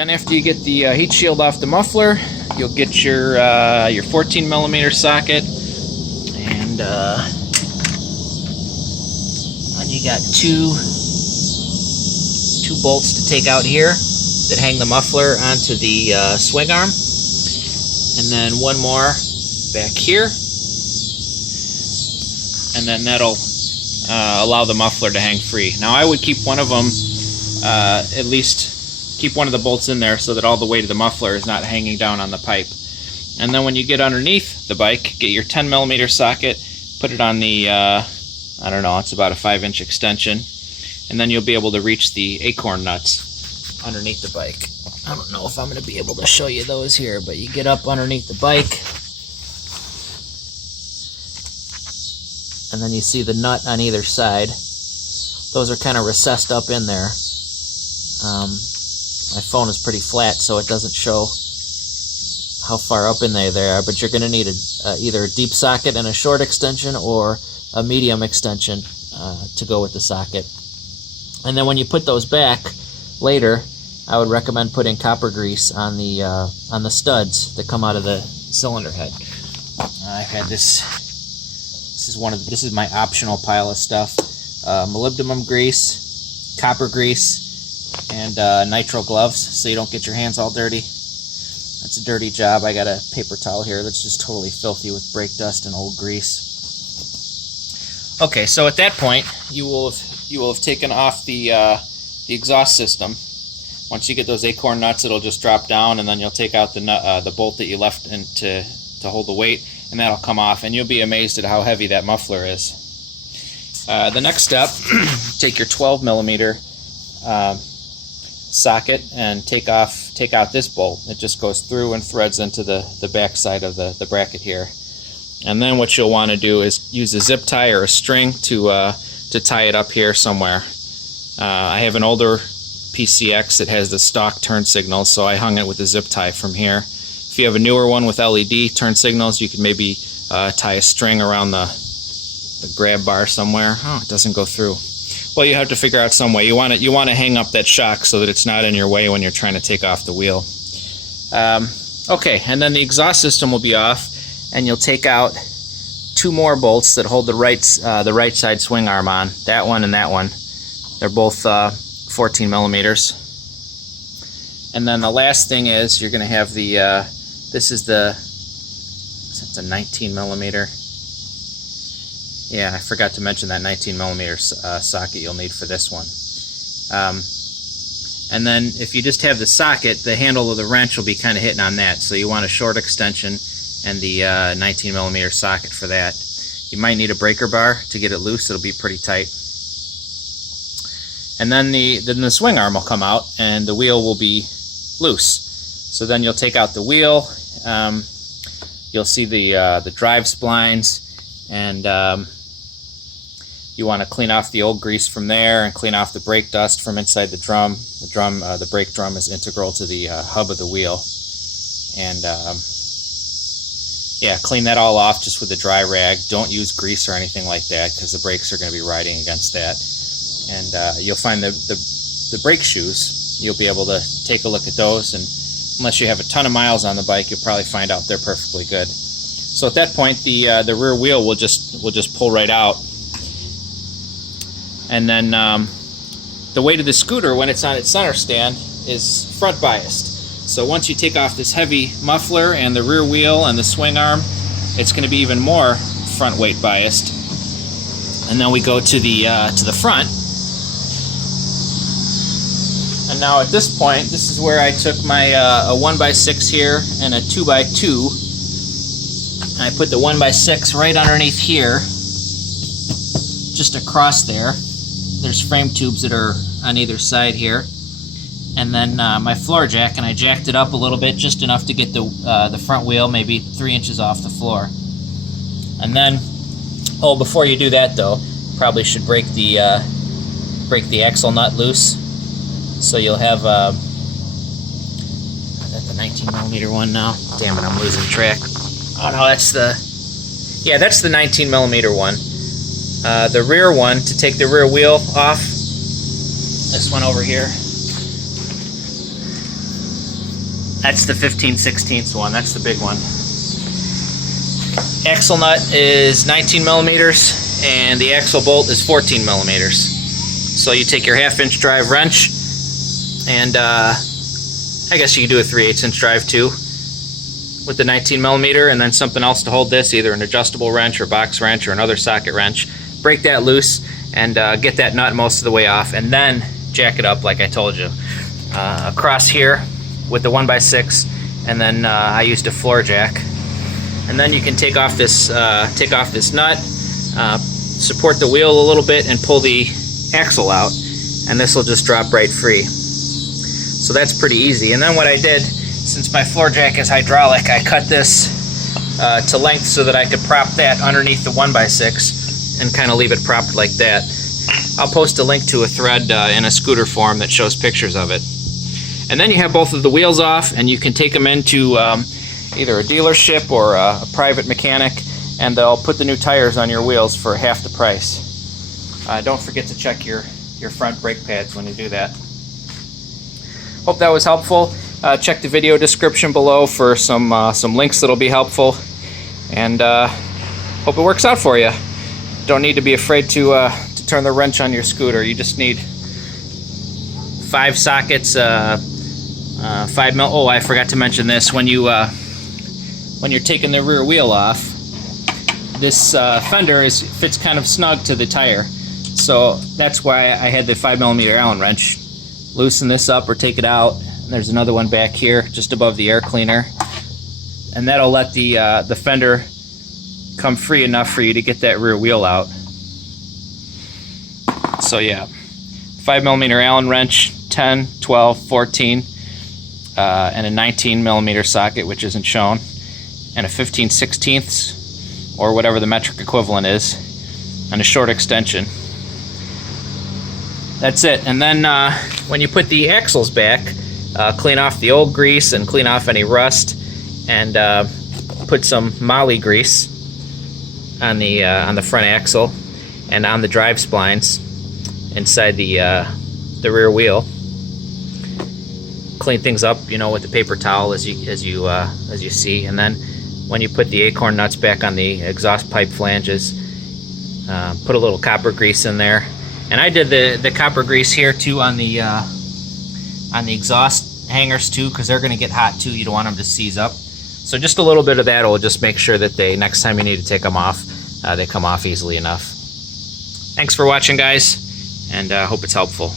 Then after you get the heat shield off the muffler, you'll get your 14 millimeter socket, and you got two bolts to take out here that hang the muffler onto the swing arm, and then one more back here, and then that'll allow the muffler to hang free. Now I would keep one of them, at least keep one of the bolts in there so that all the weight of the muffler is not hanging down on the pipe. And then when you get underneath the bike, get your 10 millimeter socket, put it on the, I don't know, it's about a 5-inch extension, and then you'll be able to reach the acorn nuts underneath the bike. I don't know if I'm going to be able to show you those here, but you get up underneath the bike, and then you see the nut on either side. Those are kind of recessed up in there. My phone is pretty flat, so it doesn't show how far up in there they are, but you're going to need either a deep socket and a short extension, or a medium extension to go with the socket. And then when you put those back later, I would recommend putting copper grease on the studs that come out of the cylinder head. I've had this. This is my optional pile of stuff: molybdenum grease, copper grease, and nitrile gloves, so you don't get your hands all dirty. That's a dirty job. I got a paper towel here that's just totally filthy with brake dust and old grease. Okay, so at that point, you will have taken off the exhaust system. Once you get those acorn nuts, it'll just drop down, and then you'll take out the bolt that you left to hold the weight, and that'll come off, and you'll be amazed at how heavy that muffler is. The next step, take your 12 millimeter socket and take out this bolt. It just goes through and threads into the back side of the bracket here. And then what you'll want to do is use a zip tie or a string to tie it up here somewhere. I have an older PCX that has the stock turn signals, so I hung it with a zip tie from here. If you have a newer one with LED turn signals, you can maybe tie a string around the grab bar somewhere. Oh, it doesn't go through. Well, you have to figure out some way. You want to hang up that shock so that it's not in your way when you're trying to take off the wheel. Okay, and then the exhaust system will be off, and you'll take out two more bolts that hold the right side swing arm on. That one and that one. They're both 14 millimeters. And then the last thing is you're going to have the this is a 19 millimeter. Yeah, I forgot to mention that 19 millimeter socket you'll need for this one. And then if you just have the socket, the handle of the wrench will be kind of hitting on that. So you want a short extension and the 19 millimeter socket for that. You might need a breaker bar to get it loose. It'll be pretty tight. And then the swing arm will come out and the wheel will be loose. So then you'll take out the wheel. You'll see the drive splines, and you want to clean off the old grease from there and clean off the brake dust from inside the drum. The brake drum is integral to the hub of the wheel, and yeah, clean that all off just with a dry rag. Don't use grease or anything like that because the brakes are going to be riding against that. And you'll find the brake shoes. You'll be able to take a look at those, and unless you have a ton of miles on the bike, you'll probably find out they're perfectly good. So at that point, the rear wheel will just pull right out, and then the weight of the scooter when it's on its center stand is front biased. So once you take off this heavy muffler and the rear wheel and the swing arm, it's going to be even more front weight biased. And then we go to the front. And now at this point, this is where I took my a 1x6 here and a 2x2. And I put the 1x6 right underneath here, just across there. There's frame tubes that are on either side here. And then my floor jack, and I jacked it up a little bit, just enough to get the front wheel maybe 3 inches off the floor. And then, oh, before you do that though, probably should break the axle nut loose. So you'll have that's the 19 millimeter one now. Damn it, I'm losing track. Oh no, that's the 19 millimeter one. The rear one, to take the rear wheel off, this one over here. That's the 15/16 one. That's the big one. Axle nut is 19 millimeters, and the axle bolt is 14 millimeters. So you take your 1/2 inch drive wrench, and I guess you can do a 3/8 inch drive too with the 19 millimeter, and then something else to hold this, either an adjustable wrench or box wrench or another socket wrench. Break that loose and get that nut most of the way off, and then jack it up like I told you. Across here with the 1x6, and then I used a floor jack. And then you can take off this nut, support the wheel a little bit, and pull the axle out, and this will just drop right free. So that's pretty easy. And then what I did, since my floor jack is hydraulic, I cut this to length so that I could prop that underneath the 1x6 and kind of leave it propped like that. I'll post a link to a thread in a scooter forum that shows pictures of it. And then you have both of the wheels off, and you can take them into either a dealership or a private mechanic, and they'll put the new tires on your wheels for half the price. Don't forget to check your front brake pads when you do that. Hope that was helpful. Check the video description below for some links that'll be helpful, and hope it works out for you. Don't need to be afraid to turn the wrench on your scooter. You just need 5 sockets, 5 mil. Oh, I forgot to mention this. When you're taking the rear wheel off, this fender fits kind of snug to the tire, so that's why I had the 5 millimeter Allen wrench. Loosen this up or take it out. There's another one back here just above the air cleaner, and that'll let the fender come free enough for you to get that rear wheel out. So yeah, 5 millimeter Allen wrench, 10, 12, 14, and a 19 millimeter socket, which isn't shown, and a 15/16 or whatever the metric equivalent is, and a short extension. That's it. And then when you put the axles back, clean off the old grease and clean off any rust, and put some moly grease on the front axle and on the drive splines inside the rear wheel. Clean things up, with the paper towel as you see, and then when you put the acorn nuts back on the exhaust pipe flanges, put a little copper grease in there. And I did the copper grease here too on the exhaust hangers too, because they're going to get hot too. You don't want them to seize up. So just a little bit of that will just make sure that next time you need to take them off, they come off easily enough. Thanks for watching, guys, and hope it's helpful.